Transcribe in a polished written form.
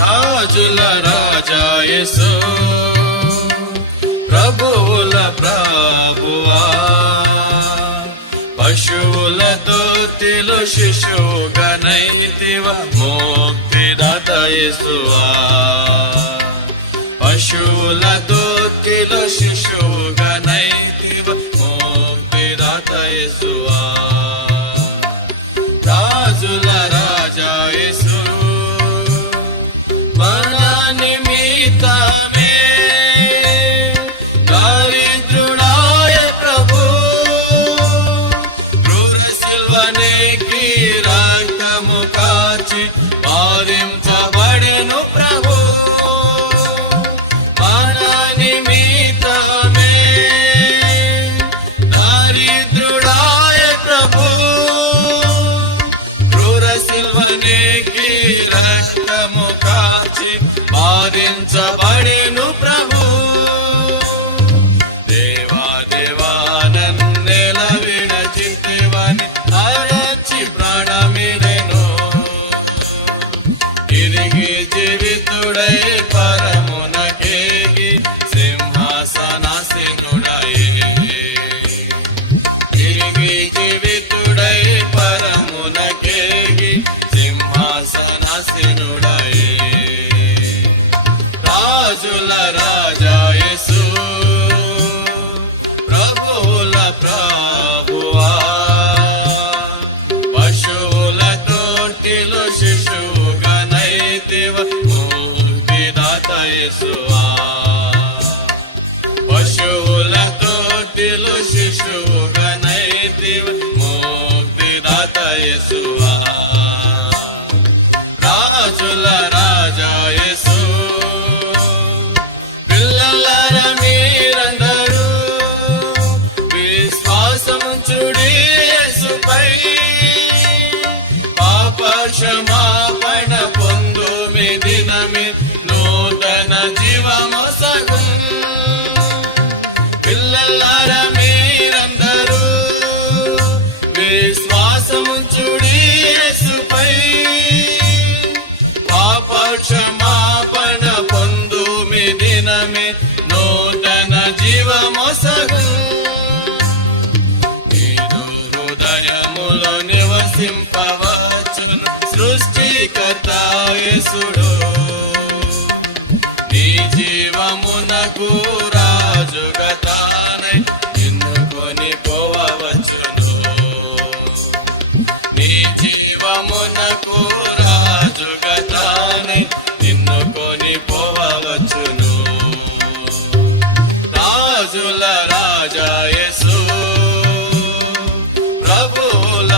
రాజుల రాజా యేసు ప్రభువుల ప్రభువా పశువుల తొట్టిలో శిశువుగా నైతివ ముక్తిదాత యేసువా పశువుల తొట్టిలో శిశువుగా నైతివ ముక్తిదాత యేసువా రాజుల రాజా యేసు నిమిత్తమే దరిద్రుడాయ ప్రభు క్రూర శిల్వనికి రక్తము కాచి బాధించబడెను ప్రభు మన నిమిత్తమే దరిద్రుడాయ ప్రభు క్రూర శిల్వనికి రక్తము కాచి బాధించబడెను ప్రభు దేవా దేవా నన్నెల విడచితివని అరచి ప్రాణమిడెను తిరిగి జీవితుడై పరమునకేగి సింహాసనాసీనుడై తిరిగి జీవితుడై పరమునకేగి సింహాసనాసీనుడై రాజుల రాజా యేసు ప్రభువుల ప్రభువా పశువుల తొట్టిలో శిశువుగా నైతివ ముక్తిదాత యేసువా పశువుల తొట్టిలో శిశువుగా నైతివ ముక్తిదాత యేసువా రాజుల రాజా యేసు క్షమాపణ పొందుమి దినమి నూతన జీవమొసగు పిల్లలార మీరందరూ విశ్వాసముంచుడి యేసుపై పాప క్షమాపణ పొందుమి దినమి నూతన జీవమొసగు నేను హృదయములో నివసింపవచ్చును సృష్టికర్త యేసుడు నీ జీవమునకు రాజుగా తానై నిన్ను కొని పోవచ్చును నీ జీవమునకు రాజుగా తానై నిన్ను కొని పోవచ్చును రాజుల రాజా యేసు ప్రభువుల